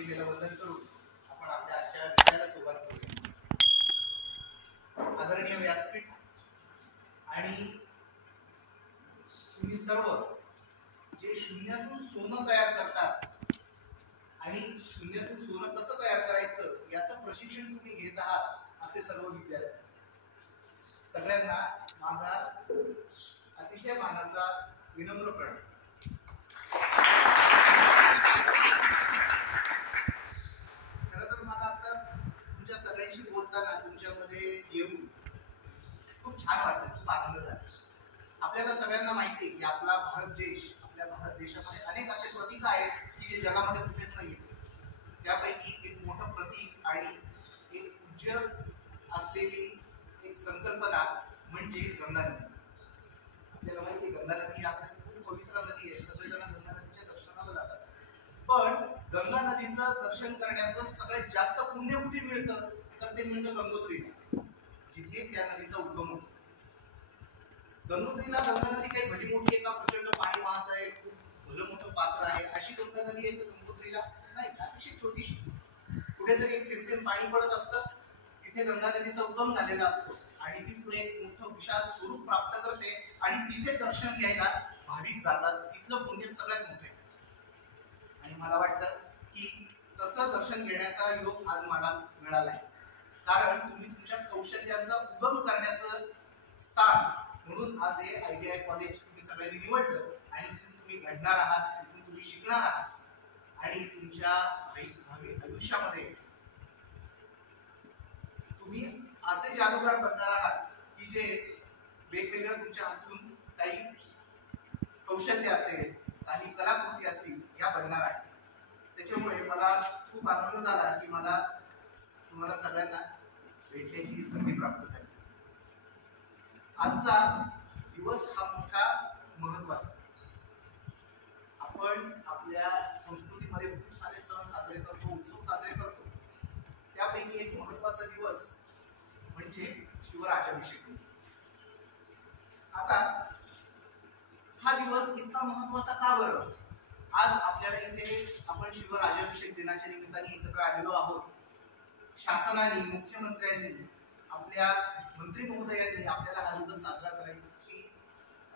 प्रतिमेला वंदन करून आपण आपल्या आजच्या विषयाला सुरुवात करू. आदरणीय व्यासपीठ आणि तुम्ही सर्व जे शून्यातून सोनं तयार करतात आणि शून्यातून सोनं कसं तयार करायचं याचं प्रशिक्षण तुम्ही घेत आहात असे सर्व विद्यार्थी, सगळ्यांना माझा अतिशय मानाचा विनम्र प्रणाम. खरं तर मला आता तुमच्या सगळ्यांशी बोलताना तुमच्यामध्ये येऊन खूप छान वाटतं, खूप आनंद झाला. आपल्याला सगळ्यांना माहिती आहे की आपला भारत देश, आपल्या भारत देशामध्ये अनेक असे प्रतीक आहेत की जे जगामध्ये कुठेच नाही. त्यापैकी एक मोठं प्रतीक आणि एक पूज्य असलेली एक संकल्पना म्हणजे गंगा नदी. आपल्याला माहिती आहे गंगा नदी ही आपली खूप पवित्र नदी आहे. सगळेजण गंगा नदीच्या दर्शनाला जातात, पण गंगा नदीचं दर्शन करण्याचं सगळ्यात जास्त पुण्य कुठे मिळतं तर ते मिळतं गंगोत्रीला, जिथे त्या नदीचा उगम होतो. गंगोत्रीला गंगा नदी काही भली मोठी एका प्रचंड पाणी वाहत आहे, खूप भलं मोठं पात्र आहे अशी गंगा नदी आहे. तर गंगोत्रीला नाही का, अशी छोटीशी कुठेतरी एक थेंब पाणी पडत असतं, तिथे गंगा नदीचा उगम झालेला असतो आणि ती पुढे एक मोठं विशाल स्वरूप प्राप्त करते आणि तिथे दर्शन घ्यायला भाविक जातात. तिथलं पुण्य सगळ्यात मोठं आहे आणि मला वाटतं की तसं दर्शन घेण्याचा योग आज मला मिळाला आहे. कारण तुम्ही तुमच्या कौशल्यांचा उगम करण्याचं स्थान म्हणून आज हे ITI कॉलेज तुम्ही सगळ्यांनी निवडलं आणि तिथून तुम्ही घडणार आहात, तिथून तुम्ही शिकणार आहात आणि तुमच्या भावी आयुष्यामध्ये तुम्ही असे जादूगार बनणार आहात की जे वेगवेगळ्या तुमच्या हातून काही कौशल्य असेल, काही कलाकृती असतील या बनणार आहेत. त्याच्यामुळे मला खूप आनंद झाला की मला तुम्हाला सगळ्यांना भेटण्याची संधी प्राप्त झाली. आजचा दिवस हा मोठा महत्वाचा. आपण आपल्या संस्कृतीमध्ये खूप सारे सण साजरे करतो, उत्सव साजरे करतो. त्यापैकी एक महत्वाचा दिवस म्हणजे शिवराज्याभिषेक. आता हा दिवस इतका महत्वाचा का बरं? आज आपल्याला इथे आपण शिवराज्याभिषेक दिनाच्या निमित्ताने एकत्र आलेलो आहोत. शासनाने, मुख्यमंत्र्यांनी, आपल्या मंत्री महोदयांनी आपल्याला हा दिवस साजरा करायची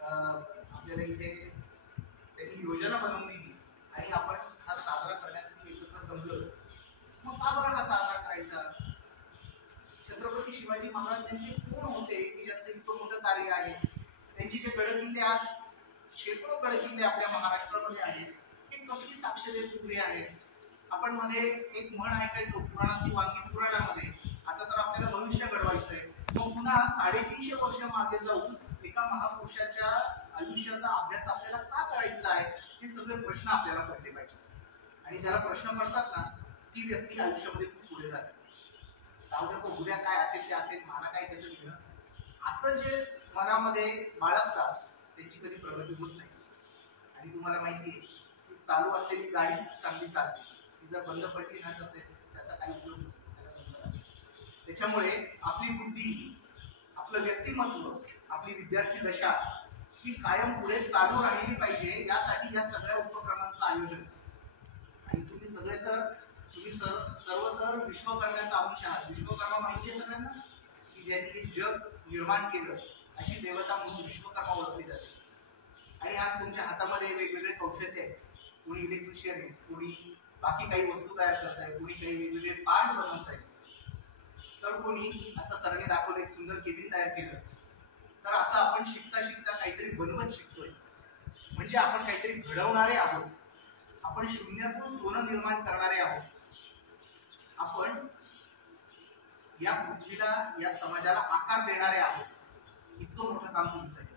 आपल्याला इथे त्यांनी योजना बनवून दिली आणि आपण हा साजरा करण्यासाठी एकत्र जमलो. मग का बरं हा साजरा करायचा? छत्रपती शिवाजी महाराज त्यांचे कोण होते की ज्यांचं इतकं मोठं कार्य आहे? त्यांची जे गडकिल्ले आज शेकडो गडकिल्ले आपल्या महाराष्ट्रामध्ये आहेत, हे कसली साक्ष देत उभे आहेत. आपण मध्ये एक म्हण ऐकायचो पुराणातील वांगी पुराणामध्ये, आता तर आपल्याला भविष्य घडवायचंय. मग पुन्हा 350 वर्ष मागे जाऊन एका महापुरुषाच्या आयुष्याचा अभ्यास आपल्याला का करायचा आहे? हे सगळे प्रश्न आपल्याला पडले पाहिजे आणि ज्याला प्रश्न पडतात ना ती व्यक्ती आयुष्यामध्ये खूप पुढे जाते. जाऊ उद्या काय असेल ते असेल, मला काय त्याचं घेणं, असं जे मनामध्ये बाळगतात त्यांची कधी प्रगती होत नाही. आणि तुम्हाला माहिती आहे की चालू असलेली गाडी चांगली चालते, ती जर बंद पडली ना तर त्याचा काही उपयोग नसतो. त्याच्यामुळे आपली बुद्धी, आपलं व्यक्तिमत्व, आपली विद्यार्थी दशा ही कायम पुढे चालू राहिली पाहिजे, यासाठी या सगळ्या उपक्रमांचं आयोजन. आणि तुम्ही सगळे तर सर्व तर विश्वकर्म्याचा अंश आहात. विश्वकर्मा माहिती आहे सगळ्यांना की ज्यांनी जग निर्माण केलं अशी देवता म्हणून विश्वकर्मा ओळखली जाते. आणि आज तुमच्या हातामध्ये वेगवेगळे कौशल्य आहेत. कोणी इलेक्ट्रिशियन आहे, कोणी बाकी काही वस्तू तयार करत आहे, कोणी काही वेगवेगळे पार्ट बनवत आहे, तर कोणी आता सरांनी दाखवलं एक सुंदर केबिन तयार केलं. तर असं आपण शिकता शिकता काहीतरी बनवत शिकतोय, म्हणजे आपण काहीतरी घडवणारे आहोत. आपण शून्यातून सोनं निर्माण करणारे आहोत. आपण या पृथ्वीला, या समाजाला आकार देणारे आहोत. इतकं मोठं काम तुमचं आहे.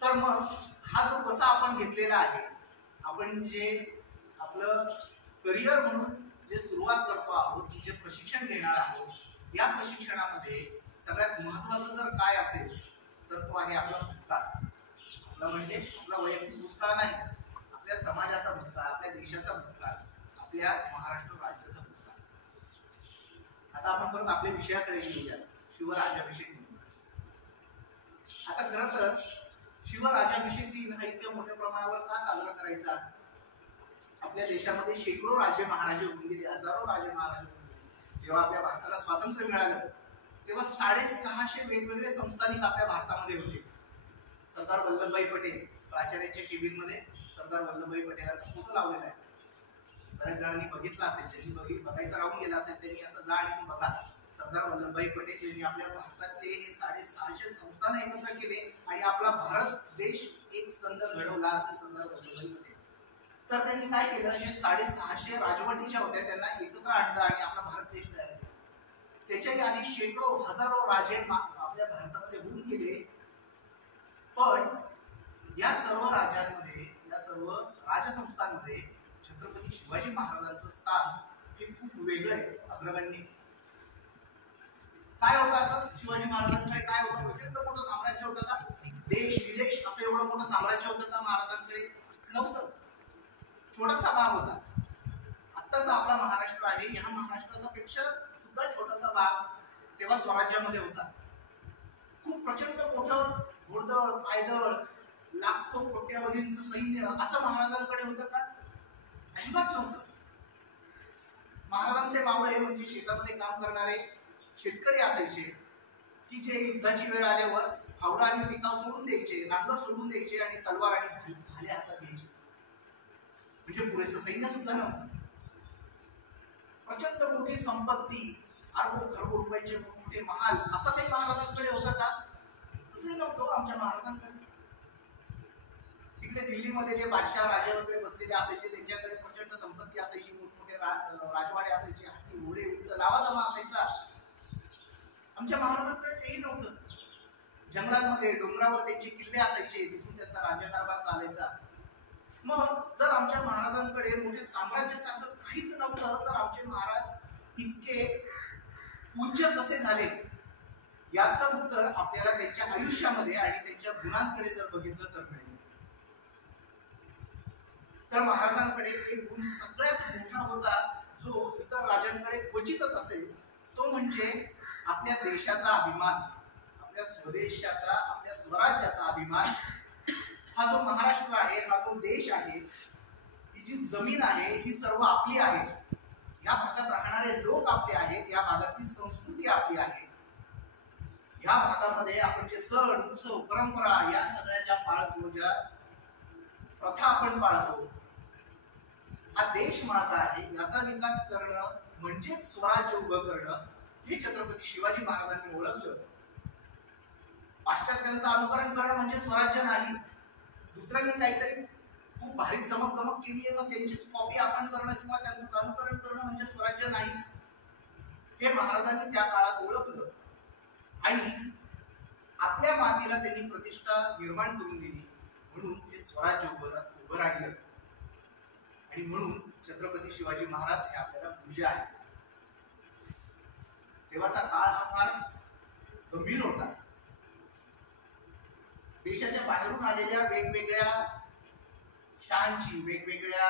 तर मग हा जो कसा आपण घेतलेला आहे, आपण जे आपलं करिअर म्हणून जे सुरुवात करतो आहोत, जे प्रशिक्षण घेणार आहोत, या प्रशिक्षणामध्ये सगळ्यात महत्वाचं जर काय असेल तर तो आहे आपला भूतकाळ. आपला म्हणजे आपला वैयक्तिक भूतकाळ नाही, आपल्या समाजाचा भूतकाळ, आपल्या देशाचा भूतकाळ, आपल्या महाराष्ट्र राज्याचा भूतकाळ. आता आपण परत आपल्या विषयाकडे येऊया, शिवराज्याभिषेक दिन. आता खरं तर शिवराज्याभिषेक दिन हा इतक्या मोठ्या प्रमाणावर का साजरा करायचा? आपल्या देशामध्ये शेकडो राजे महाराजे होऊन गेले, हजारो राजे महाराजे होऊन गेले. जेव्हा आपल्या भारताला स्वातंत्र्य मिळालं तेव्हा 650 वेगवेगळे संस्थानिक आपल्या भारतामध्ये होते. सरदार वल्लभभाई पटेल, प्राचार्यांच्या केबिन मध्ये सरदार वल्लभभाई पटेलांचा फोटो लावलेला आहे. बऱ्याच जणांनी बघितला असेल, ज्यांनी बघायचं राहून गेला असेल त्यांनी आता जा आणि बघा. सरदार वल्लभभाई पटेल यांनी आपल्या भारतातले हे 650 संस्थान एकत्र केले आणि आपला भारत देश एक संघ घडवला, असे सरदार वल्लभभाई पटेल. तर त्यांनी काय केलं, हे 650 राजवटी ज्या होत्या त्यांना एकत्र आणलं आणि आपला भारत देश तयार केला. त्याच्याही आधी शेकडो हजारो राजे आपल्या भारतामध्ये होऊन गेले. पण या सर्व राजांमध्ये, या सर्व राजसंस्थांमध्ये छत्रपती शिवाजी महाराजांचं स्थान हे खूप वेगळं आहे, अग्रगण्य. काय होतं असं, शिवाजी महाराजांकडे काय होतं, प्रचंड मोठं साम्राज्य होतं का, देश विदेश असं एवढं मोठं साम्राज्य होतं का महाराजांकडे? नव्हतं, छोटासा भाग होता. आत्ताच आपला महाराष्ट्र आहे, या महाराष्ट्राचा पेक्षा सुद्धा छोटासा भाग तेव्हा स्वराज्यामध्ये होता. खूप प्रचंड मोठं घोडदळ, पायदळ, लाखो कोट्यावधींचं सैन्य असं महाराजांकडे होतं का? अजिबात नव्हतं. महाराजांचे मावळे म्हणजे शेतामध्ये काम करणारे शेतकरी असायचे की जे युद्धाची वेळ आल्यावर फावडा आणि टिकाव सोडून द्यायचे, नांगर सोडून द्यायचे आणि तलवार आणि भाले हातात घ्यायचे. म्हणजे पुरेसं सैन्य सुद्धा नव्हतं. प्रचंड मोठी संपत्ती, अरबो खरबो रुपयाचे मोठे महाल असं काही महाराजांकडे होतं का? तसंही नव्हतं आमच्या महाराजांकडे. तिकडे दिल्लीमध्ये जे बादशाह राजे वगैरे बसलेले असायचे त्यांच्याकडे प्रचंड संपत्ती असायची, मोठमोठे राजवाडे असायचे, हाती घोडे उंट लावाजमा असायचा. आमच्या महाराजांकडे तेही नव्हतं. जंगलांमध्ये डोंगरावर त्यांचे किल्ले असायचे, तिथून त्यांचा राज्यकारभार चालायचा. मग जर आमच्या महाराजांकडे मोठे साम्राज्यासारखं काहीच नव्हतं तर आमचे महाराज इतके पूज्य कसे झाले? याचं उत्तर आपल्याला त्यांच्या आयुष्यामध्ये आणि त्यांच्या गुणांकडे जर बघितलं तर मिळेल. तर महाराजांकडे एक गुण सगळ्यात मोठा होता जो इतर राजांकडे क्वचितच असेल, तो म्हणजे आपल्या देशाचा अभिमान, आपल्या स्वदेशाचा, आपल्या स्वराज्याचा अभिमान. हा जो महाराष्ट्र आहे, हा जो देश आहे, ही जी जमीन आहे ही सर्व आपली आहे. या भागात राहणारे लोक आपले आहेत, या भागातली संस्कृती आपली आहे. या भागामध्ये आपण जे सण उत्सव परंपरा या सगळ्या ज्या पाळतो, ज्या प्रथा आपण पाळतो, हा देश माझा आहे याचा विकास करणं म्हणजेच स्वराज्य उभं करणं, हे छत्रपती शिवाजी महाराजांनी ओळखलं. पाश्चात्यांचं अनुकरण करणं म्हणजे स्वराज्य नाही. दुसऱ्यांनी काहीतरी खूप भारी चमक केली आहे मग त्यांचीच कॉपी आपण करणं किंवा त्यांचं अनुकरण करणं म्हणजे स्वराज्य नाही, हे महाराजांनी त्या काळात ओळखलं. आणि आपल्या मातीला त्यांनी प्रतिष्ठा निर्माण करून दिली, म्हणून हे स्वराज्य उभं राहिलं. आणि म्हणून छत्रपती शिवाजी महाराज हे आपल्याला पूज्य आहे. तेव्हाचा काळ हा फार गंभीर होता. देशाच्या बाहेरून आलेल्या वेगवेगळ्या शहांची, वेगवेगळ्या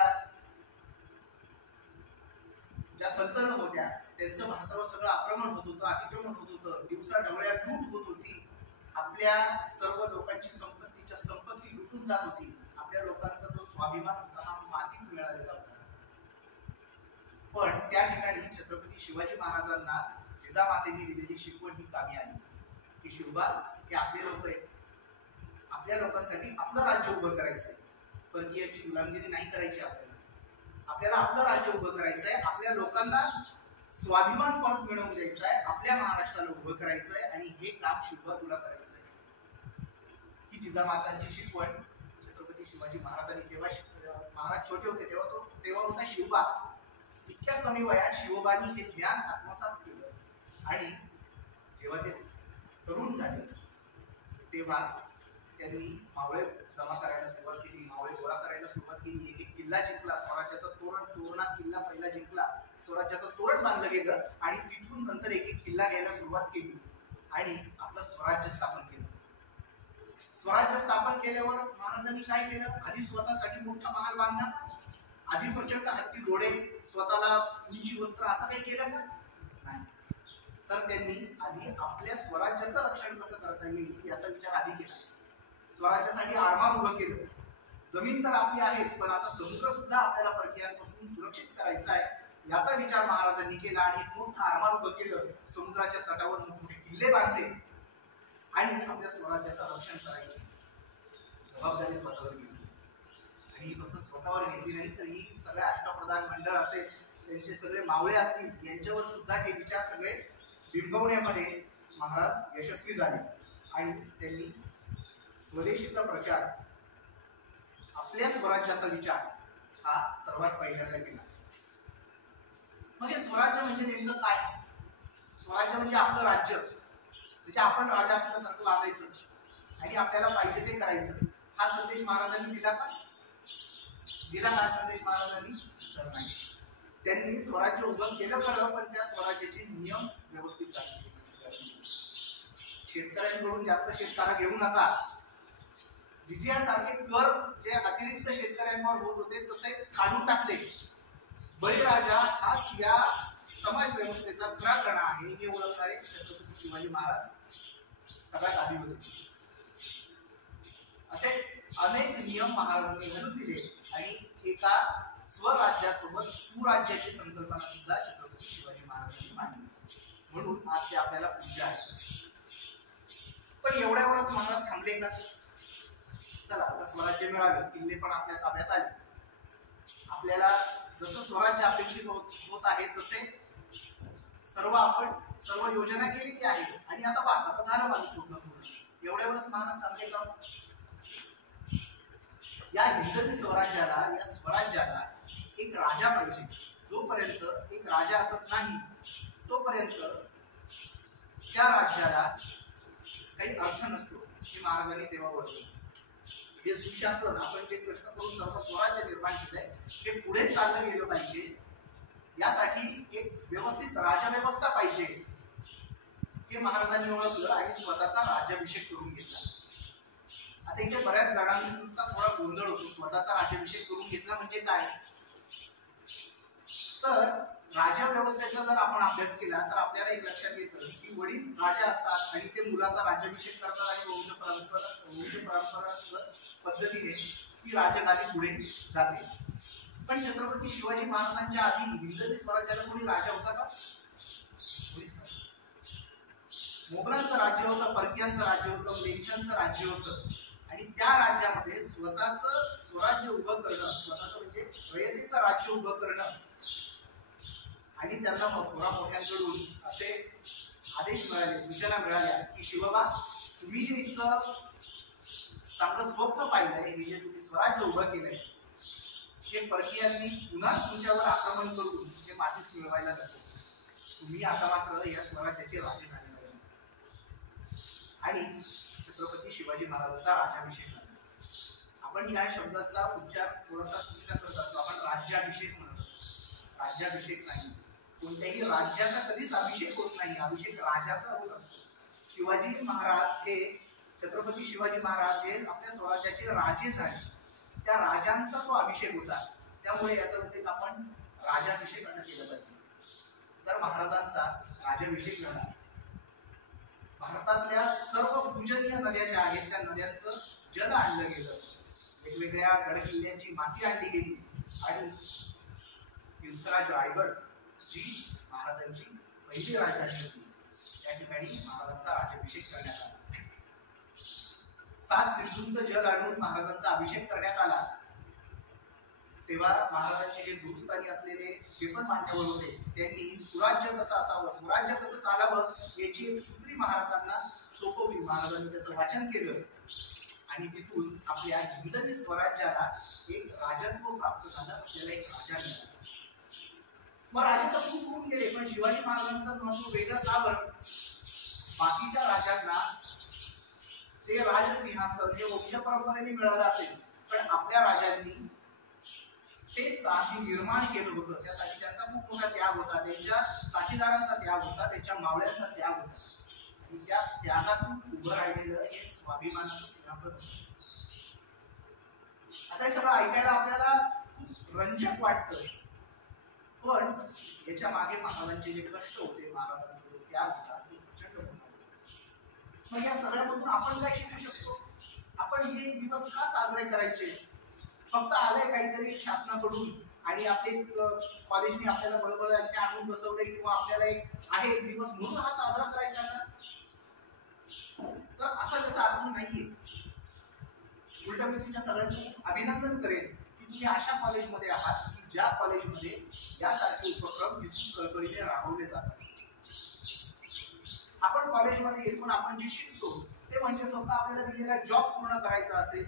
ज्या सल्तनत होत्या त्यांचं भारतावर सगळं आक्रमण होत होतं, अतिक्रमण होत होतं, दिवसा ढवळ्या लूट होत होती. आपल्या सर्व लोकांची संपत्ती लुटून जात होती. आपल्या लोकांचा जो स्वाभिमान होता हा मातीत मिळालेला होता. पण त्या ठिकाणी छत्रपती शिवाजी महाराजांना जिजामातेंनी दिलेली शिकवण ही कामी आली की शिवबा हे आपले लोक आहेत, आपल्या लोकांसाठी आपलं राज्य उभं करायचंय, परकीयांची गुलामगिरी नाही करायची. आपल्याला आपलं राज्य उभं करायचंय, आपल्या लोकांना स्वाभिमान परत मिळवून द्यायचा आहे, आपल्या महाराष्ट्राला उभं करायचंय आणि हे काम शिवबा तुला करायचंय. ही जिजामातांची शिकवण छत्रपती शिवाजी महाराजांनी, जेव्हा महाराज छोटे होते तेव्हा होता शिवबा. इतक्या कमी वयात शिवबानी हे ज्ञान आत्मसात केलं आणि जेव्हा ते तरुण झाले तेव्हा त्यांनी मावळे जमा करायला सुरुवात केली, मावळे गोळा करायला सुरुवात केली. एक एक किल्ला जिंकला, स्वराज्याचा तोरणा किल्ला पहिला जिंकला, स्वराज्याचं तोरण बांधलं गेलं आणि तिथून नंतर एक एक किल्ला घ्यायला सुरुवात केली आणि आपलं स्वराज्य स्थापन केलं. स्वराज्य स्थापन केल्यावर महाराजांनी काय केलं? आधी स्वतःसाठी मोठा महाल बांधला, आधी प्रचंड हत्ती घोडे, स्वतःला उंची वस्त्र असं काही केलं का? नाही. तर त्यांनी आधी आपल्या स्वराज्याचं रक्षण कसं करता येईल याचा विचार आधी केला. स्वराज्यासाठी आरमार उभं केलं, जमीन तर आपली आहेच, पण आता समुद्र सुद्धा आपल्याला परकीयांपासून सुरक्षित करायचा आहे, याचा विचार महाराजांनी केला आणि एक मोठं आरमार उभं केलं. समुद्राच्या तटावर मोठमोठे किल्ले बांधले आणि आपल्या स्वराज्याचं रक्षण करायची जबाबदारी स्वतःवर घेतली. आणि ही फक्त स्वतःवर घेतली नाही, तर ही सगळ्या अष्टप्रधान मंडळ असेल, त्यांचे सगळे मावळे असतील, यांच्यावर सुद्धा हे विचार सगळे बिंबवण्यामध्ये महाराज यशस्वी झाले. आणि त्यांनी स्वदेशीचा प्रचार, आपल्या स्वराज्याचा विचार हा सर्वात पहिल्यांदा केला. म्हणजे स्वराज्य म्हणजे नेमकं काय? स्वराज्य म्हणजे आपलं राज्य, म्हणजे आपण राजा असल्यासारखं वागायचं आणि आपल्याला पाहिजे ते करायचं. हा संदेश महाराजांनी दिला का? दिला हा संदेश महाराजांनी? तर नाही. त्यांनी स्वराज्य उभं केलं खरं, पण त्या स्वराज्याचे नियम व्यवस्थित टाकले. शेतकऱ्यांकडून जास्त शेतसारा घेऊ नका. विजयासारखे कर जे अतिरिक्त शेतकऱ्यांवर होत होते तसे काढून टाकले. बळीराजा हा या समाज व्यवस्थेचा खरा कणा आहे हे ओळखणारे छत्रपती शिवाजी महाराज सगळ्यात आधी होते. असे अनेक नियम महाराजांनी घालून दिले आणि एका स्वराज्यासोबत सुराज्याची संकल्पना सुद्धा छत्रपती शिवाजी महाराजांनी मांडली. म्हणून आज ते आपल्याला पूज्य आहे. पण एवढ्यावरच महाराज थांबले का? चला आता स्वराज्य मिळालं, किल्ले पण आपल्या ताब्यात आले, आपल्याला जसं स्वराज्य अपेक्षित होत आहे तसे सर्व योजना केलेली आहे आणि आता बस आता झालं माझं स्वप्न पूर्ण. एवढ्यावरच महाराज थांबले का? या हिंदवी स्वराज्याला, या स्वराज्याला एक राजा पाहिजे. जोपर्यंत एक राजा असत नाही तोपर्यंत त्या राज्याला काही अर्थ नसतो. हे महाराजांनी तेव्हा ओळखलं. जे सुशासन आपण जे कष्ट करून सर्व स्वराज्य निर्माण केलंय ते पुढे चाललं गेलं पाहिजे, यासाठी एक व्यवस्थित राजव्यवस्था पाहिजे हे महाराजांनी ओळखलं आणि स्वतःचा राज्याभिषेक करून घेतला. आता इथे बऱ्याच जणांचा थोडा गोंधळ होतो. स्वतःचा राज्याभिषेक करून घेतला म्हणजे काय? तर राज्यव्यवस्थेचा जर आपण अभ्यास केला तर आपल्याला एक लक्षात येतं की वडील राजा असतात आणि ते मुलाचा राज्याभिषेक करतात आणि वंश परंपरा पद्धतीने ती राजगादी पुढे जाते. पण छत्रपती शिवाजी महाराजांच्या आधी हिंदवी स्वराज्याला कोणी राजा होता का? मोगलांचं राज्य होतं, परक्यांचं राज्य होतं, लेंचांचं राज्य होतं आणि त्या राज्यामध्ये स्वतःचं स्वराज्य उभं करणं, स्वतःचं म्हणजे रयतेचं राज्य उभं करणं आणि त्यांना मोठ्यांकडून असे आदेश मिळाले, सूचना मिळाल्या की शिवबा तुम्ही जे इतकं चांगलं स्वप्न पाहिलंय, हे जे तुम्ही स्वराज्य उभं केलंय, हे परकीयांनी पुन्हा तुमच्यावर आक्रमण करून ते मातीत मिळवायला नको. तुम्ही आता मात्र या स्वराज्याचे राजे झाले पाहिजे. आणि छत्रपती शिवाजी महाराजांचा राज्याभिषेक झाला. आपण या शब्दाचा उच्चार थोडासा चुकीचा करत असतो. आपण राज्याभिषेक म्हणत असतो, राज्याभिषेक नाही. कोणत्याही राज्याचा कधीच अभिषेक होत नाही, अभिषेक राजाचा होत असतो. शिवाजी महाराज हे, छत्रपती शिवाजी महाराज हे आपल्या स्वराज्याचे राजेच आहेत. त्या राजांचा तो अभिषेक होता, त्यामुळे याचा उल्लेख आपण राजाभिषेक असं केलं पाहिजे. तर महाराजांचा राज्याभिषेक झाला. भारतातल्या सर्व पूजनीय नद्या ज्या आहेत त्या नद्यांचं जल आणलं गेलं, वेगवेगळ्या गडकिल्ल्यांची माती आणली गेली आणि युद्धराज रायगड जी महाराजांची पहिली राजधानी होती त्या ठिकाणी महाराजांचा राज्याभिषेक करण्यात आला. 7 सिंधूंचं जल आणून महाराजांचा अभिषेक करण्यात आला. तेव्हा महाराजांचे जे गुरुस्थानी असलेले जे पण मान्यवर होते त्यांनी सुराज्य कसं असावं, स्वराज्य कसं चालावं याची एक सूत्री महाराजांना सोपवली. महाराजांनी त्याचं वाचन केलं आणि तिथून आपल्या हिंदवी स्वराज्याला एक राजत्व प्राप्त झालं, आपल्याला एक राजा मिळाला. मग राजे तर खूप होऊन गेले, पण शिवाजी महाराजांचं महत्व वेगळं का बरं? बाकीच्या राजांना ते राजसिंहासन हे वंश परंपरेने मिळालं असेल, पण आपल्या राजांनी ते स्थान निर्माण केलं होतं. त्यासाठी त्यांचा खूप मोठा त्याग होता, त्यांच्या साथीदारांचा त्याग होता, त्यांच्या मावळ्यांचा त्याग होता आणि त्या त्यागातून उभं राहिलेलं हे स्वाभिमानाचं सिंहासन. आता हे सगळं ऐकायला आपल्याला खूप रंजक वाटतं, पण याच्या मागे महाराजांचे जे कष्ट होते, महाराजांचा जो त्याग होता तो प्रचंड होता. मग या सगळ्यामधून आपण काय शिकू शकतो? आपण हे दिवस का साजरे करायचे? फक्त आलंय काहीतरी शासनाकडून आणि आपले कॉलेजने आपल्याला बरोबर आणून बसवलंय किंवा आपल्याला एक आहे एक दिवस म्हणून हा साजरा करायचा ना, तर असा त्याचा अर्थ नाहीये. उलट मी तुमच्या सगळ्यांचं अभिनंदन करेन की तुम्ही अशा कॉलेजमध्ये आहात की ज्या कॉलेजमध्ये यासारखे उपक्रम कळकळीने राबवले जातात. आपण कॉलेजमध्ये येऊन आपण जे शिकतो ते म्हणजे फक्त आपल्याला दिलेला जॉब पूर्ण करायचा असेल,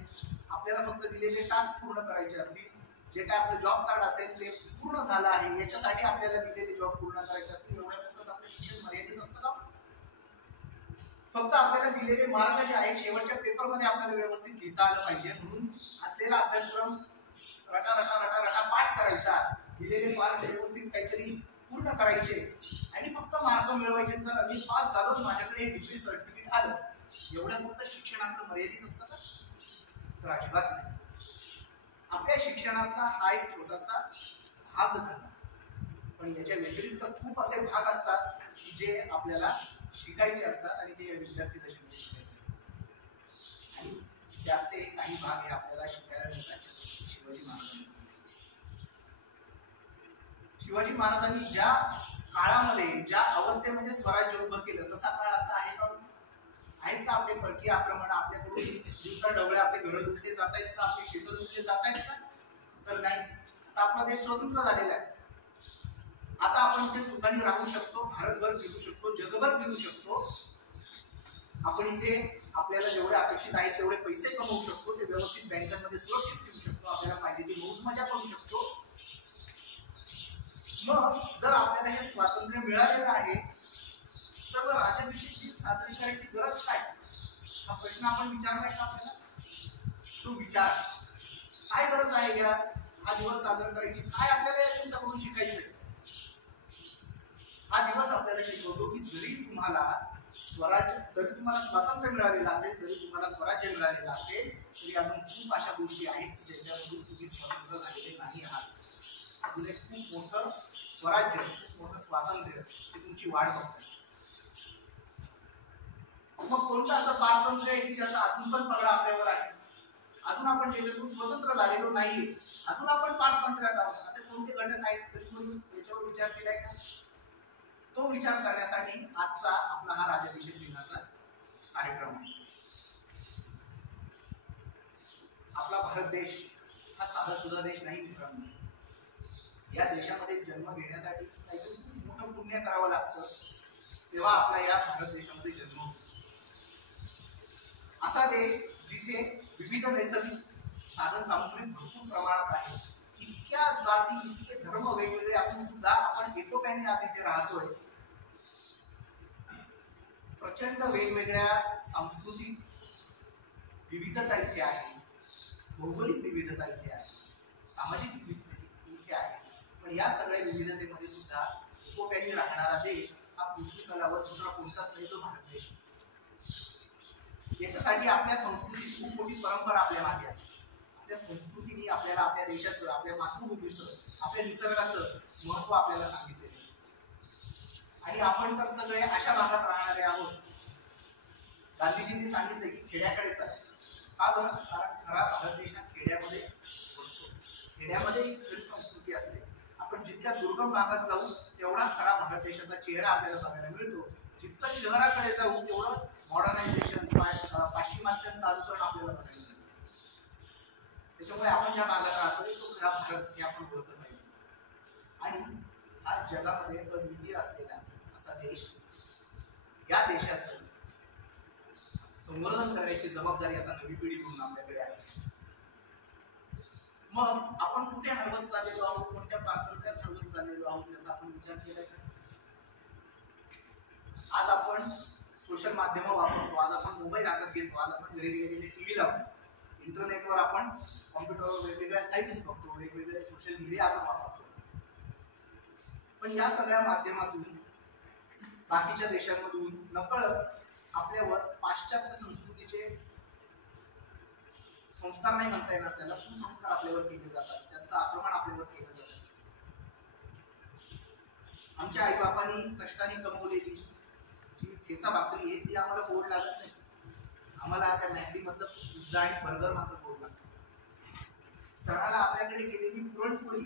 आपल्याला फक्त दिलेले टास्क पूर्ण करायचे असतील, जे काय आपलं जॉब कार्ड असेल ते पूर्ण झालं आहे याच्यासाठी आपल्याला दिलेले जॉब पूर्ण करायचे असतील, एवढ्या फक्त आपलं शिक्षण मर्यादित असतं का? फक्त आपल्याला दिलेले मार्क जे आहे शेवटच्या पेपर मध्ये आपल्याला व्यवस्थित लिहिता आलं पाहिजे म्हणून असलेला अभ्यासक्रम रटा रटा रटा रटा पाठ करायचा, दिलेले मार्क व्यवस्थित काहीतरी पूर्ण करायचे आणि फक्त मार्क मिळवायचे. जर मी पास झालो माझ्याकडे डिग्री सर्टिफिकेट आलं, एवढ्या फक्त शिक्षणात मर्यादित असतं का? तर अजिबात नाही. आपल्या शिक्षणातला हा एक छोटासा भाग झाला, पण याच्या व्यतिरिक्त खूप असे भाग असतात की जे आपल्याला शिकायचे असतात आणि ते विद्यार्थी दशेमध्ये शिकायचे असतात आणि त्यातले काही भाग हे आपल्याला शिकायला मिळतात. शिवाजी महाराजांनी ज्या काळामध्ये ज्या अवस्थेमध्ये स्वराज्य उभं केलं तसा काळ आता आहे का? आहेत का? आपले परकीय आक्रमण आपल्याकडून दिवसा ढवळे आपले घर लुटले जात आहेत का? आपले शेत लुटले जात आहेत का? तर नाही. आता आपला देश स्वतंत्र झालेला आहे. आता आपण इथे सुखाने राहू शकतो, भारतभर फिरू शकतो, जगभर फिरू शकतो. आपण इथे आपल्याला जेवढे अपेक्षित आहेत तेवढे पैसे कमवू शकतो, ते व्यवस्थित बँकांमध्ये सुरक्षित ठेवू शकतो, आपल्याला पाहिजे ती मौज मजा करू शकतो. मग जर आपल्याला हे स्वातंत्र्य मिळालेलं आहे तर राजाभिषेक साजरी करायची गरज काय? हा प्रश्न आपण विचारलाय का आपल्याला? तो विचार काय गरज आहे या हा दिवस साजरा करायची? काय आपल्याला या दिवसाकडून शिकायचंय? हा दिवस आपल्याला शिकवतो की जरी तुम्हाला स्वातंत्र्य मिळालेलं असेल, जरी तुम्हाला स्वराज्य मिळालेलं असेल, तरी अजून खूप अशा गोष्टी आहेत ज्याच्यामधून तुम्ही स्वतंत्र झालेले नाही आहात. अजून एक खूप मोठं स्वराज्य, खूप मोठं स्वातंत्र्य हे तुमची वाट बघतात. मग कोणतं असं पारतंत्र्य आहे की ज्याचा अजून पण पगडा आपल्यावर आहे? अजून आपण देशातून स्वतंत्र झालेलो नाही, अजून आपण पारतंत्र्यात आहोत, असे कोणते घटक आहेत? तरी कोणी याच्यावर विचार केलाय का? तो विचार करण्यासाठी आजचा आपला हा राज्याभिषेक दिनाचा कार्यक्रम आहे. आपला भारत देश हा साधा सुद्धा देश नाही मित्रांनो. या देशामध्ये जन्म घेण्यासाठी काहीतरी खूप मोठं पुण्य करावं लागतं, तेव्हा आपला या भारत देशामध्ये जन्म होतो. असा देश जिथे विविध नैसर्गिक साधन सामुग्री भरपूर प्रमाणात आहे, इतक्या जाती इतके धर्म वेगवेगळे असून सुद्धा आपण एकोप्याने आज इथे राहतोय. प्रचंड वेगवेगळ्या सांस्कृतिक विविधता इथे आहे, भौगोलिक विविधता इथे आहे, सामाजिक विविधता इथे आहे. पण या सगळ्या विविधतेमध्ये सुद्धा एकोप्याने राहणारा देश हा पृथ्वी तलावर दुसरा कोणताच नाही, तो भारत देश. याच्यासाठी आपल्या संस्कृतीची खूप मोठी परंपरा आपल्या मागे आहे. आपल्या संस्कृतीने आपल्याला आपल्या देशाचं, आपल्या मातृभूमीचं, आपल्या निसर्गाचं महत्व आपल्याला सांगितलेलं आहे. आणि आपण तर सगळे अशा भागात राहणारे आहोत. गांधीजींनी सांगितलं की खेड्याकडेच आहे. का बरं? कारण खरा भारत देश हा खेड्यामध्ये बसतो. खेड्यामध्ये एक खरी संस्कृती असते. आपण जितक्या दुर्गम भागात जाऊ तेवढा खरा भारत देशाचा चेहरा आपल्याला बघायला मिळतो. जितकं शहराकडे जाऊ तेवढं मॉडर्नायझेशन, पाश्चिमात्यांचं अनुकरण आपल्याला बघायला मिळतं. त्याच्यामुळे आपण ज्या भागात राहतोय तो खरा भारत हे आपण ओळखलं पाहिजे. आणि आज जगामध्ये अद्वितीय असलेला असा देश, या देशाचं संवर्धन करण्याची जबाबदारी आता नवी पिढी म्हणून आपल्याकडे आहे. मग आपण कुठे हरवत चाललेलो आहोत, कोणत्या पारतंत्र्यात हरवत चाललेलो आहोत याचा आपण विचार केलाय का? आज आपण सोशल माध्यम वापरतो, आज आपण मोबाईल हातात घेतो, आज आपण घरी गेलेले टीव्ही लावतो, इंटरनेटवर आपण कॉम्प्युटरवर वेगवेगळ्या साईट्स बघतो, वेगवेगळे सोशल मीडिया आपण वापरतो. पण या सगळ्या माध्यमातून बाकीच्या देशांमधून नकळत आपल्यावर पाश्चात्य संस्कृतीचे संस्कार नाही म्हणता येणार, त्याला कुसंस्कार आपल्यावर केले जातात, त्यांचं आक्रमण आपल्यावर केलं जातं. आमच्या आई बापांनी कष्टाने कमवलेली जी ठेचा भाकरी आहे ती आम्हाला गोड लागत नाही. आम्हाला त्या मॅगडी मधलं पिझ्झा आणि बर्गर मात्र गोड लागतो. सणाला आपल्याकडे केलेली पुरणपोळी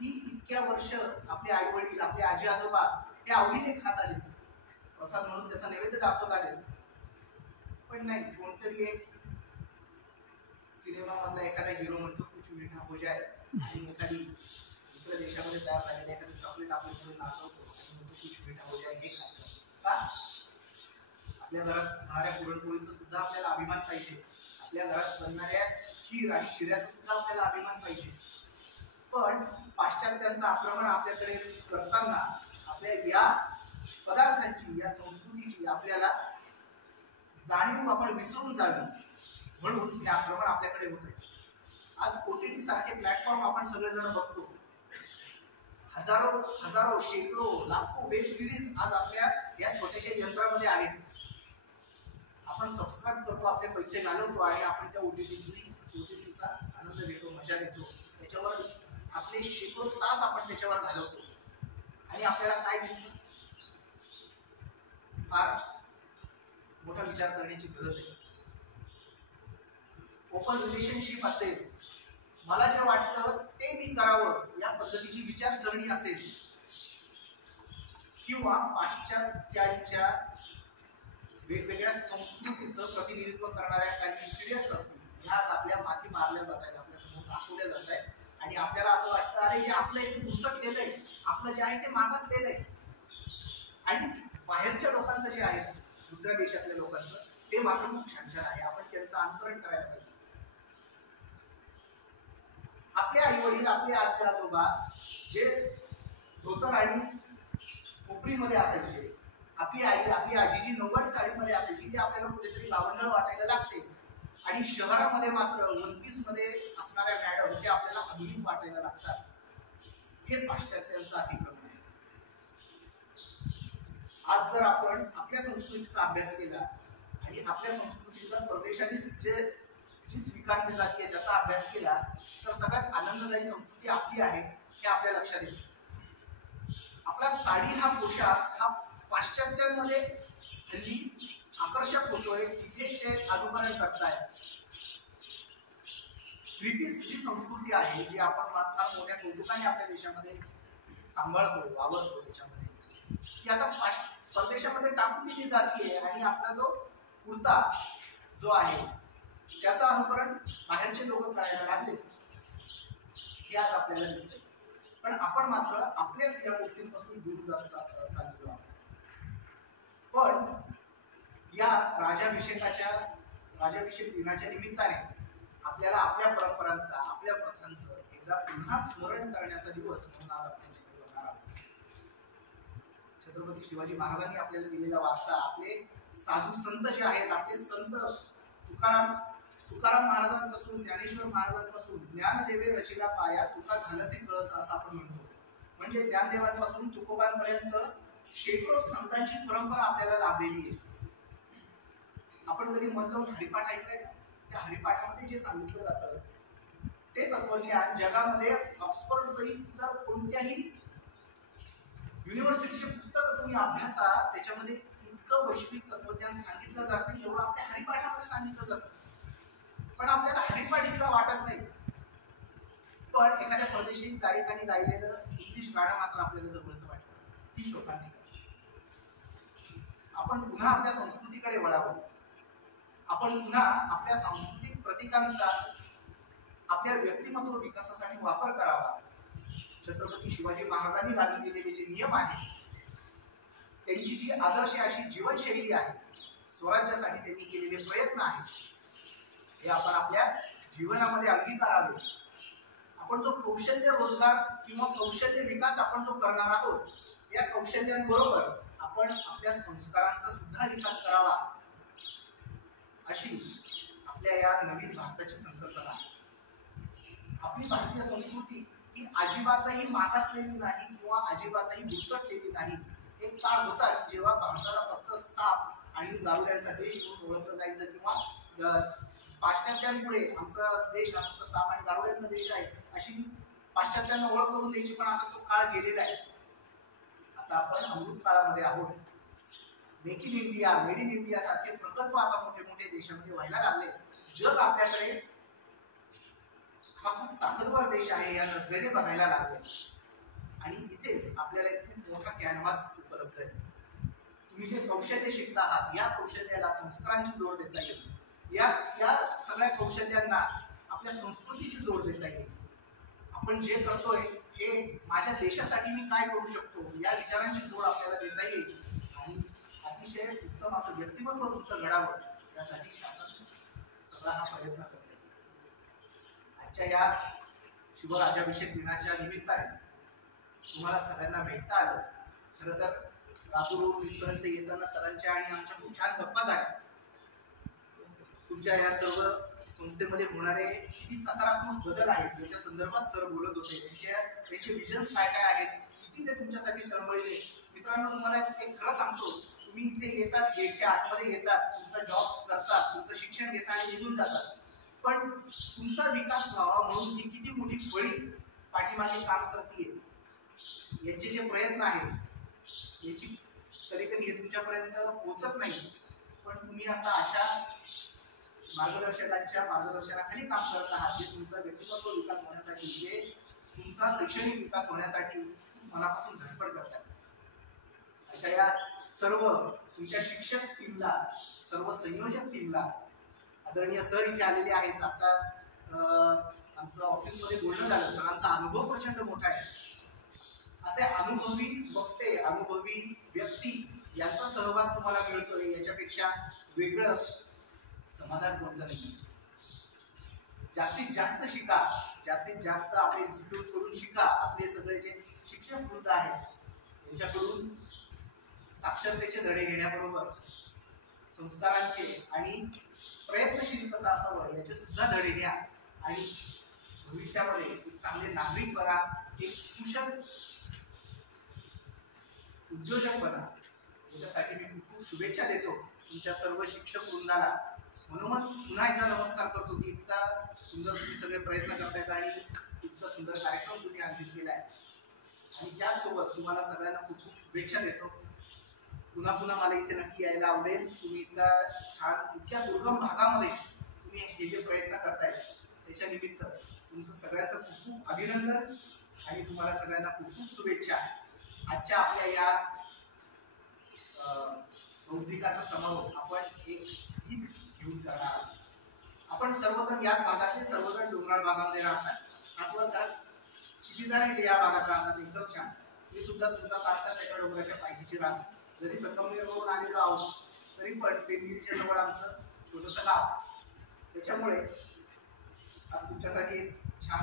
ही इतक्या वर्ष आपले आई वडील आपले आजी आजोबा हे आवडीने खात आले, प्रसाद म्हणून त्याचा नैवेद्य दाखवत आले. पण नाही, कोणतरी एक सिनेमा मधला एखादा हिरो म्हणतो कुछ मीठा हो जाए, आणि एखादी दुसऱ्या देशामध्ये तयार झालेलं एखादं चॉकलेट आपल्याकडे नाचवतो आणि म्हणतो कुछ मीठा हो जाए, हे खायचं का? आपल्या घरात होणाऱ्या पुरणपोळीचा सुद्धा आपल्याला अभिमान पाहिजे, आपल्या घरात बनणाऱ्या खीर आणि शिऱ्याचा सुद्धा आपल्याला अभिमान पाहिजे. पण पाश्चात्यांचं आक्रमण आपल्याकडे करताना आपल्या या पदार्थांची, या संस्कृतीची आपल्याला जाणीव आपण विसरून जावी, म्हणून हे आक्रमण आपल्याकडे होत आहे. आज OTT सारखे प्लॅटफॉर्म आपण सगळेजण बघतो. हजारो शेकडो लाखो वेब सिरीज आज आपल्या या छोट्याशा यंत्रामध्ये आहेत. आपण सबस्क्राईब करतो, आपले पैसे घालवतो आणि आपण त्या OTTचा आनंद घेतो, मजा घेतो. त्याच्यावर आपले शेकडो तास आपण त्याच्यावर घालवतो आणि आपल्याला काय दिसतं? फार मोठा विचार करण्याची गरज आहे. ओपन रिलेशनशिप असेल, मला जे वाटतं ते मी करावं या पद्धतीची विचारसरणी असेल, किंवा पाश्चात्यांच्या वेगवेगळ्या संस्कृतीचं प्रतिनिधित्व करणाऱ्या काही सिरियल्स असतील, ह्याच आपल्या माती मारल्या जात आहेत, आपल्या समोर दाखवल्या जात आहेत आणि आपल्याला असं वाटतं अरे हे आपलं एक घुसटलेलं आहे, आपलं जे आहे ते मागासलेलं आहे. आणि बाहेरच्या लोकांचं जे आहे, दुसऱ्या देशातल्या लोकांचं, ते मात्र खूप छान छान आहे. आपण त्यांचं अनुकरण करायला पाहिजे. आपले आई वडील, आपले आजी आजोबा जे धोतर आणि कोपरीमध्ये असायचे, आपली आई आपली आजी जी नऊवारी साडीमध्ये असायची, जी आपल्याला कुठेतरी लावंडळ वाटायला लागते, आणि शहरामध्ये मात्र वनपीस मध्ये असणाऱ्या मॅडम जे आपल्याला अभिमान वाटायला लागतात. हे पाश्चात्यांचं अतिक्रमण आहे. आज जर आपण आपल्या संस्कृतीचा अभ्यास केला आणि आपल्या संस्कृतीचा परदेशाने जी स्वीकारली जाते त्याचा अभ्यास केला, तर सगळ्यात आनंददायी संस्कृती आपली आहे हे आपल्या लक्षात येते. आपला साडी हा पोशाख हा पाश्चात्यांमध्ये हल्ली आकर्षक होतोय, तिथे ते अनुकरण करताय. थ्री-पीस जी संस्कृती आहे, जी आपण फार मोठ्या कौतुकाने आपल्या देशामध्ये सांभाळतो, वावरतो, त्याच्यामध्ये ती आता परदेशामध्ये टाकून दिली जाते आणि आपला जो कुर्ता जो आहे त्याचं अनुकरण बाहेरचे लोक करायला लागले, हे आज आपल्याला दिसते. पण आपण मात्र आपल्याच या गोष्टींपासून दूर जात चाललेलो आहोत. पण या राज्याभिषेक दिनाच्या निमित्ताने आपल्याला आपल्या परंपरांचा, आपल्या प्रथांचं एकदा पुन्हा स्मरण करण्याचा दिवस म्हणून आज आपण होणार आहोत. छत्रपती शिवाजी महाराजांनी आपल्याला दिलेला वारसा, आपले साधू संत जे आहेत, आपले संत तुकाराम महाराजांपासून, ज्ञानेश्वर महाराजांपासून, ज्ञानदेवे रचिला पाया तुका झालसे कळस असं आपण म्हणतो. म्हणजे ज्ञानदेवांपासून तुकोबांपर्यंत शेकडो संतांची परंपरा आपल्याला लाभलेली आहे. आपण कधी मन लावून हरिपाठ ऐकलंय का? त्या हरिपाठामध्ये जे सांगितलं जातं ते तत्वज्ञान जगामध्ये ऑक्सफर्ड सहित तर कोणत्याही युनिव्हर्सिटीचे पुस्तक तुम्ही अभ्यासा, त्याच्यामध्ये इतकं वैश्विक तत्वज्ञान सांगितलं जातं जेवढं आपल्या हरिपाठामध्ये सांगितलं जातं. पण आपल्याला हरिपाठ इतका वाटत नाही. पण एखाद्या परदेशी गायकाने गायलेलं इंग्लिश गाणं मात्र आपल्याला जवळचं वाटतं. ही शोकांतिका. आपण पुन्हा आपल्या संस्कृतीकडे वळावं. आपण पुन्हा आपल्या सांस्कृतिक प्रतीकांचा आपल्या व्यक्तिमत्व विकासासाठी वापर करावा. छत्रपती शिवाजी महाराजांनी घालून दिलेले जे नियम आहेत, त्यांची जी आदर्श अशी जीवनशैली आहे, स्वराज्यासाठी त्यांनी केलेले प्रयत्न आहेत, हे आपण आपल्या जीवनामध्ये अंगीकारावे. आपण जो कौशल्य रोजगार किंवा कौशल्य विकास आपण जो करणार आहोत, या कौशल्यांबरोबर आपण आपल्या संस्कारांचा सुद्धा विकास करावा, अशी आपल्या या नवीन भारताची संकल्पना आहे. आपली भारतीय संस्कृती ही अजिबातही मागासलेली नाही किंवा अजिबातही घुसटलेली नाही. एक काळ होता जेव्हा भारताला फक्त साप आणि दारुड्यांचा देश म्हणून ओळखलं जायचं, किंवा पाश्चात्यांमुळे आमचा देश हा फक्त साप आणि दारुड्यांचा देश आहे अशी पाश्चात्यांना ओळख करून द्यायची. पण आता तो काळ गेलेला आहे. आता आपण अमृत काळामध्ये आहोत. Make in India, made in India सारखे प्रकल्प आता मोठे मोठे देशामध्ये व्हायला लागले. जग आपल्याकडे हा खूप ताकदवर देश आहे या नजरेने बघायला लागले. आणि इथेच आपल्याला एक खूप मोठा कॅनव्हास उपलब्ध आहे. तुम्ही जे कौशल्य शिकता आहात या कौशल्याला संस्कारांची जोड देता येईल. या सगळ्या कौशल्यांना आपल्या संस्कृतीची जोड देता येईल. आपण जे करतोय हे माझ्या देशासाठी मी काय करू शकतो या विचारांची जोड आपल्याला देता येईल. आणि अतिशय उत्तम असं व्यक्तिमत्व तुमचं घडावं यासाठी शासन सगळा हा प्रयत्न करते. आजच्या या शिवराज्याभिषेक दिनाच्या निमित्ताने तुम्हाला सगळ्यांना भेटता आलं. खरं तर राजूर इथपर्यंत येताना सरांच्या आणि आमच्या खूप छान गप्पा झाल्या. तुमच्या या सर्व संस्थेमध्ये होणारे किती सकारात्मक बदल आहेत याच्या संदर्भात सर बोलत होते. त्यांचे विजन्स काय काय आहेत, किती ते तुमच्यासाठी तळमळले. मित्रांनो, तुम्हाला एक खरं सांगतो, तुम्ही इथे येतात, गेटच्या आतमध्ये येतात, तुमचा जॉब करतात, तुमचं शिक्षण घेतात आणि निघून जातात. पण तुमचा विकास व्हावा म्हणून ही किती मोठी फळी पाठीमागे काम करते. यांचे जे प्रयत्न आहेत याची कधी कधी हे तुमच्यापर्यंत पोहोचत नाही. पण तुम्ही आता अशा मार्गदर्शकांच्या मार्गदर्शनाखाली काम करत आहात जे तुमचा व्यक्तिमत्व विकास होण्यासाठी, जे तुमचा शैक्षणिक विकास होण्यासाठी मनापासून धडपड करतात. अशा या सर्व तुमच्या शिक्षक टीमला, सर्व संयोजक टीमला, आदरणीय सर इथे आलेले आहेत. आता आमचं ऑफिसमध्ये बोलणं झालं, सरांचा अनुभव प्रचंड मोठा आहे. असे अनुभवी वक्ते, अनुभवी व्यक्ती यांचा सहवास तुम्हाला मिळतोय याच्यापेक्षा वेगळं समाधान कोणतं नाही. जास्तीत जास्त शिका, जास्तीत जास्त आपले इन्स्टिट्यूट कडून शिका. आपले सगळे जे शिक्षक वृंद आहेत त्यांच्याकडून साक्षरतेचे धडे घेण्याबरोबर संस्कारांचे आणि प्रयत्नशील कसं असावं याचे सुद्धा धडे घ्या. आणि भविष्यामध्ये एक चांगले नागरिक बना, एक कुशल उद्योजक बना. याच्यासाठी मी खूप खूप शुभेच्छा देतो तुमच्या सर्व शिक्षक वृंदाला. म्हणून पुन्हा एकदा नमस्कार करतो की इतका सुंदर तुम्ही सगळे प्रयत्न करतायत आणि इतका सुंदर कार्यक्रम तुम्ही आयोजित केलाय. आणि त्यासोबत तुम्हाला सगळ्यांना खूप खूप शुभेच्छा देतो. पुन्हा पुन्हा मला इथे नक्की यायला आवडेल. तुम्ही इतका छान, इतक्या दुर्गम भागामध्ये तुम्ही हे जे प्रयत्न करताय त्याच्या निमित्त तुमचं सगळ्यांचं खूप खूप अभिनंदन आणि तुम्हाला सगळ्यांना खूप खूप शुभेच्छा. आजच्या आपल्या या बौद्धिकाचा समारोप आपण एक गीत घेऊन करणार. आपण सर्वजण याच भागातले, सर्वजण डोंगराळ भागामध्ये राहतात. आपण किती जण आहे या भागात राहतात, एकदम छान. मी सुद्धा तुमचा सारखा त्याच्या डोंगराच्या पायथीची राहतो. जरी संगमनेरवरून आलेलो आहोत तरी पण पेनगिरीच्या जवळ आमचं छोटंसं गाव. त्याच्यामुळे आज तुमच्यासाठी एक छान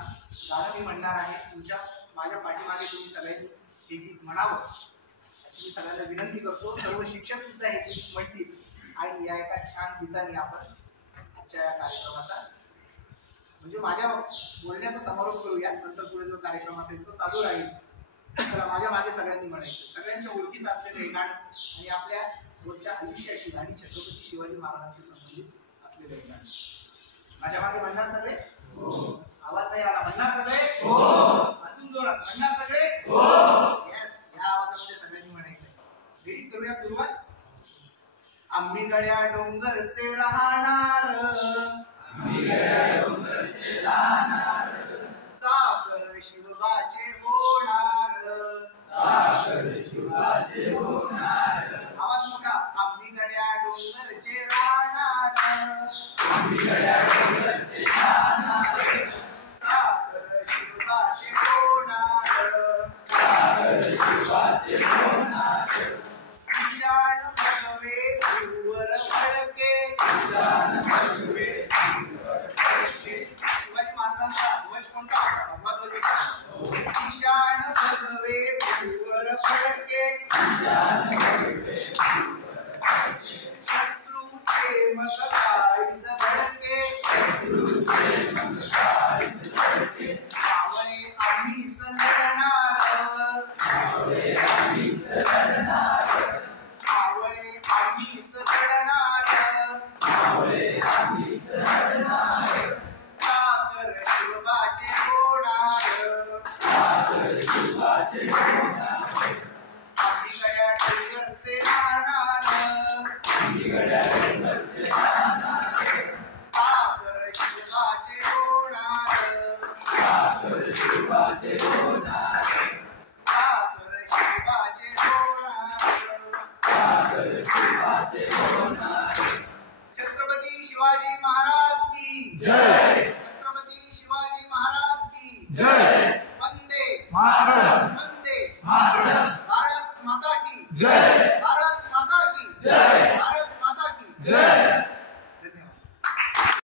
गाणं मी म्हणणार आहे. तुमच्या माझ्या पाठीमागे तुम्ही सगळ्यांनी हे गीत म्हणावं अशी मी सगळ्यांना विनंती करतो. सर्व शिक्षक सुद्धा हे गीत म्हणतील आणि या एका छान गीताने आपण आजच्या या कार्यक्रमाचा म्हणजे माझ्या बोलण्याचा समारोप करूया. नंतर पुढे जो कार्यक्रम असेल तो चालू राहील. तर माझ्या मागे सगळ्यांनी म्हणायचं, सगळ्यांच्या ओळखीचं असलेलं हे गाणं आणि आपल्या रोजच्या आयुष्याशी आणि छत्रपती शिवाजी महाराजांशी संबंधित असलेलं हे गाणं. माझ्या मागे म्हणणार सगळे? आवाज नाही आला. म्हणणार सगळे? अजून जोरात म्हणणार सगळे? येस, या आवाजामध्ये सगळ्यांनी म्हणायचं. रेडी, करूया सुरुवात. आम्ही गड्या डोंगरचे राहणार, सागर शिवबाचे होणार, आवाज मोठा. आम्ही गड्या डोंगरचे राहणार, सागर शिवबाचे होणार, ईशान भगवे भुवर फडके, शिवाजी महाराजांचा ध्वज कोणता? ईशान भगवे भुवर फडके, शत्रूचे मग काळीज भडके, सावळे आम्हीच लढणार, सावळे आम्हीच लढणार, सागर शिवबाचे होणार, जय वंदे मातरम वंदे मातरम भारत माता की जय